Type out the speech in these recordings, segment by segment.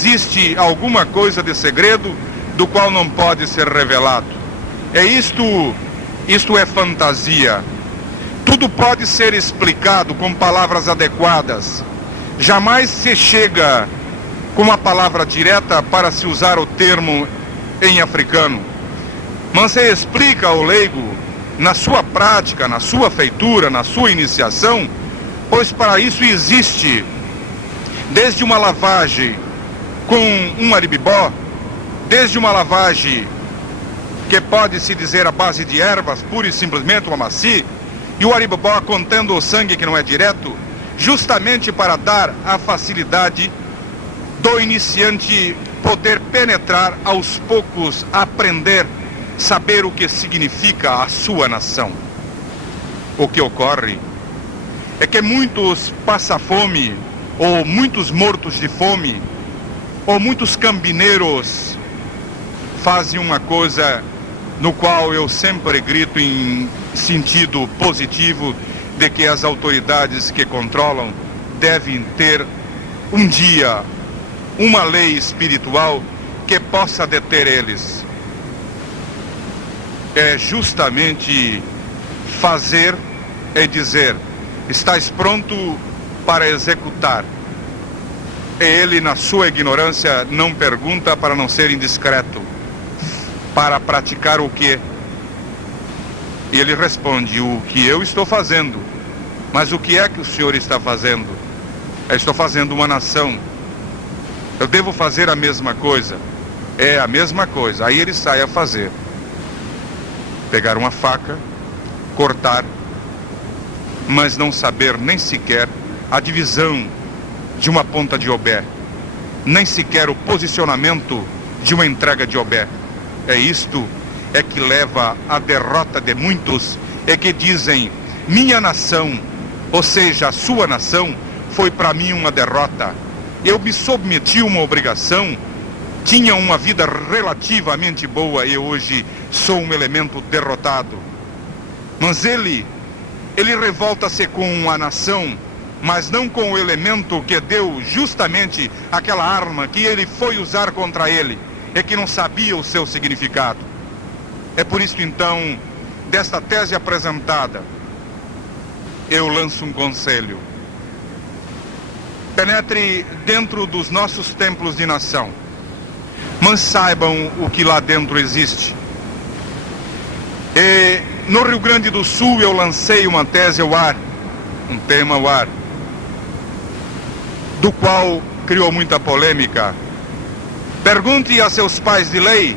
existe alguma coisa de segredo do qual não pode ser revelado. Isto é fantasia. Tudo pode ser explicado com palavras adequadas. Jamais se chega com uma palavra direta para se usar o termo em africano. Mas se explica ao leigo, na sua prática, na sua feitura, na sua iniciação, pois para isso existe desde uma lavagem com um aribibó, desde uma lavagem que pode-se dizer à base de ervas, pura e simplesmente uma maci, e o aribibó contendo o sangue que não é direto, justamente para dar a facilidade do iniciante poder penetrar aos poucos, aprender, saber o que significa a sua nação. O que ocorre é que muitos passa-fome, ou muitos mortos de fome, ou muitos cambineiros fazem uma coisa no qual eu sempre grito em sentido positivo de que as autoridades que controlam devem ter um dia uma lei espiritual que possa deter eles. É justamente fazer e dizer: estás pronto para executar. E ele, na sua ignorância, não pergunta para não ser indiscreto. Para praticar o quê? E ele responde: o que eu estou fazendo. Mas o que é que o senhor está fazendo? Eu estou fazendo uma nação. Eu devo fazer a mesma coisa. É a mesma coisa. Aí ele sai a fazer. Pegar uma faca, cortar, mas não saber nem sequer a divisão de uma ponta de obé, nem sequer o posicionamento de uma entrega de obé. É isto é que leva à derrota de muitos, é que dizem: minha nação, ou seja, a sua nação, foi para mim uma derrota. Eu me submeti a uma obrigação, tinha uma vida relativamente boa e hoje sou um elemento derrotado. Mas ele revolta-se com a nação, mas não com o elemento que deu justamente aquela arma que ele foi usar contra ele, e que não sabia o seu significado. É por isso então, desta tese apresentada, eu lanço um conselho. Penetre dentro dos nossos templos de nação, mas saibam o que lá dentro existe. E no Rio Grande do Sul eu lancei uma tese ao ar, um tema ao ar, do qual criou muita polêmica. Pergunte a seus pais de lei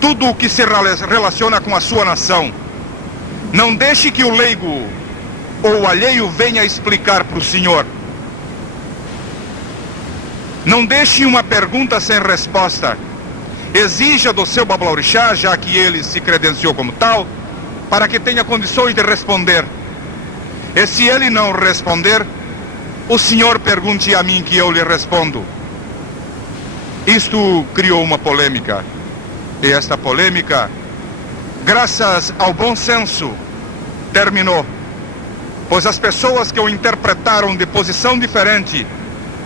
tudo o que se relaciona com a sua nação. Não deixe que o leigo ou o alheio venha explicar para o senhor. Não deixe uma pergunta sem resposta. Exija do seu babalorixá, já que ele se credenciou como tal, para que tenha condições de responder. E se ele não responder, o senhor pergunte a mim que eu lhe respondo. Isto criou uma polêmica. E esta polêmica, graças ao bom senso, terminou. Pois as pessoas que o interpretaram de posição diferente,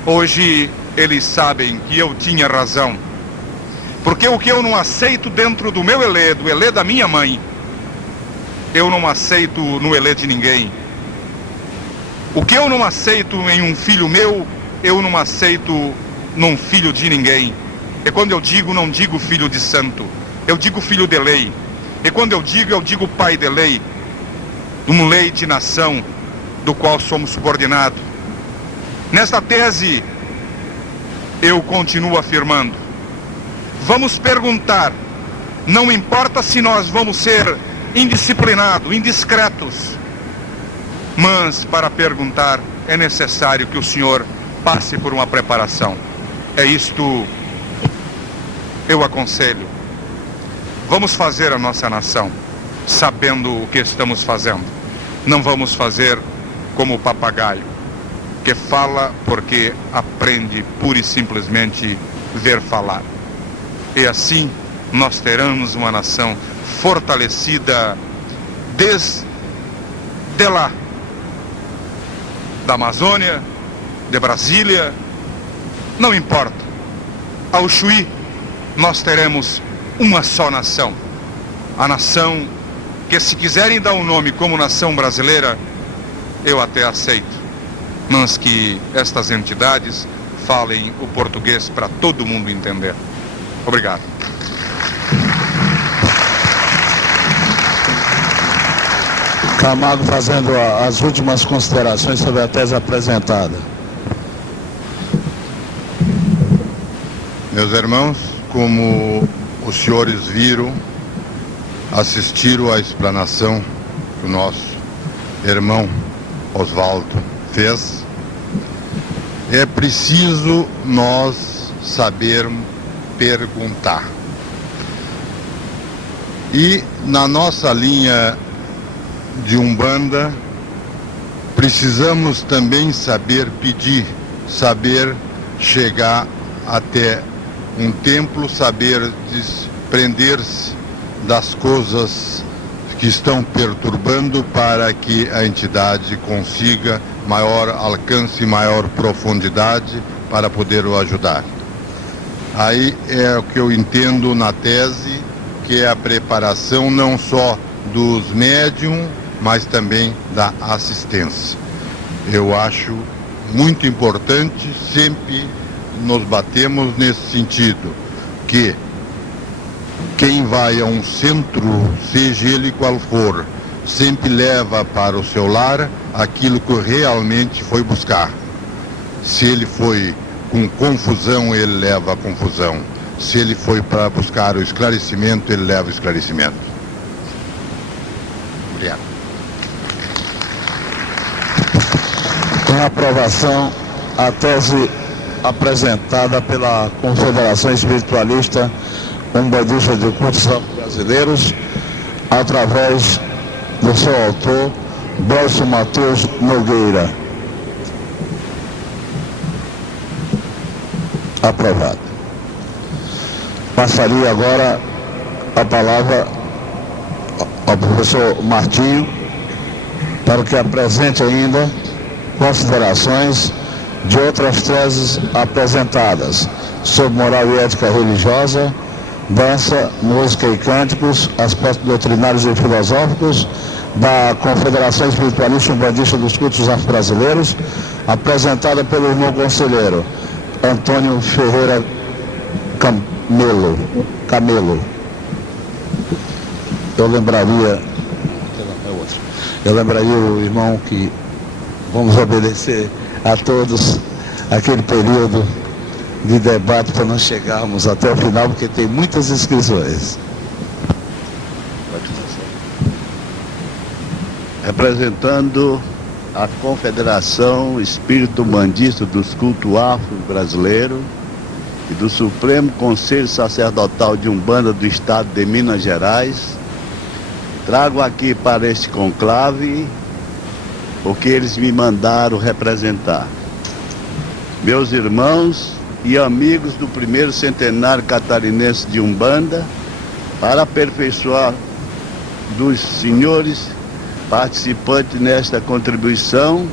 hoje eles sabem que eu tinha razão. Porque o que eu não aceito dentro do meu elê, do elê da minha mãe, eu não aceito no elê de ninguém. O que eu não aceito em um filho meu, eu não aceito num filho de ninguém. E quando eu digo, não digo filho de santo, eu digo filho de lei. E quando eu digo pai de lei, uma lei de nação, do qual somos subordinados. Nesta tese, eu continuo afirmando: vamos perguntar, não importa se nós vamos ser indisciplinados, indiscretos, mas para perguntar é necessário que o senhor passe por uma preparação. É isto eu aconselho. Vamos fazer a nossa nação sabendo o que estamos fazendo. Não vamos fazer como o papagaio, que fala porque aprende pura e simplesmente ver falar. E assim nós teremos uma nação fortalecida desde lá, da Amazônia, de Brasília, não importa. ao Chuí, nós teremos uma só nação. A nação que, se quiserem dar um nome como nação brasileira, eu até aceito. Mas que estas entidades falem o português para todo mundo entender. Obrigado. Camargo fazendo as últimas considerações sobre a tese apresentada. Meus irmãos, como os senhores viram, assistiram à explanação que o nosso irmão Oswaldo fez, é preciso nós sabermos perguntar. E na nossa linha de Umbanda, precisamos também saber pedir, saber chegar até um templo, saber desprender-se das coisas que estão perturbando para que a entidade consiga maior alcance, maior profundidade para poder o ajudar. Aí é o que eu entendo na tese, que é a preparação não só dos médiums, mas também da assistência. Eu acho muito importante, sempre nos batemos nesse sentido, que quem vai a um centro, seja ele qual for, sempre leva para o seu lar aquilo que realmente foi buscar. Se ele foi com confusão, ele leva a confusão. Se ele foi para buscar o esclarecimento, ele leva o esclarecimento. Obrigado. Em aprovação, a tese apresentada pela Confederação Espiritualista Umbandista de Cultos Brasileiros, através do seu autor, Belso Matheus Nogueira. Aprovado. Passaria agora a palavra ao professor Martinho, para que apresente ainda considerações de outras teses apresentadas sobre moral e ética religiosa, dança, música e cânticos, aspectos doutrinários e filosóficos da Confederação Espiritualista Umbandista dos Cultos Afro-Brasileiros, apresentada pelo irmão conselheiro Antônio Ferreira Camelo. Eu lembraria o irmão que vamos obedecer a todos aquele período de debate para nós chegarmos até o final, porque tem muitas inscrições. Representando a Confederação Espírito Umbandista dos Cultos Afro-Brasileiros e do Supremo Conselho Sacerdotal de Umbanda do Estado de Minas Gerais, trago aqui para este conclave o que eles me mandaram representar. Meus irmãos e amigos do primeiro centenário catarinense de Umbanda, para aperfeiçoar dos senhores participantes nesta contribuição,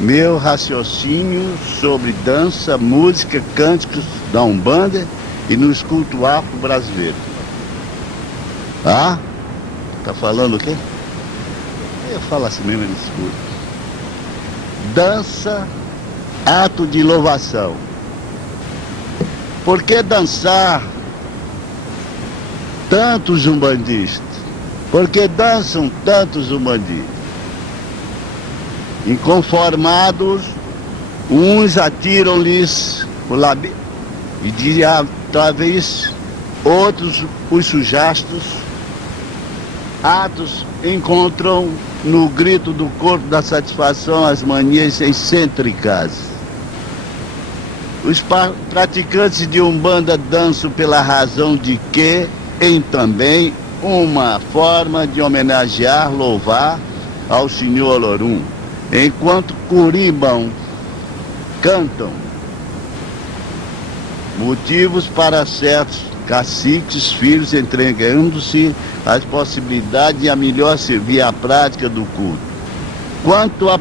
meu raciocínio sobre dança, música, cânticos da Umbanda e nos cultos afro-brasileiros. Tá falando o quê? Eu falo assim mesmo, me escuta. Dança, ato de louvação. Por que dançar tantos umbandistas? Por que dançam tantos umbandistas? Inconformados, uns atiram-lhes o lábio e de talvez outros os sujastos. Atos encontram no grito do corpo da satisfação as manias excêntricas. Os praticantes de Umbanda dançam pela razão de que, em também uma forma de homenagear, louvar ao Senhor Olorum, enquanto curimbam, cantam. Motivos para certos caciques, filhos, entregando-se às possibilidades de a melhor servir à prática do culto. Quanto a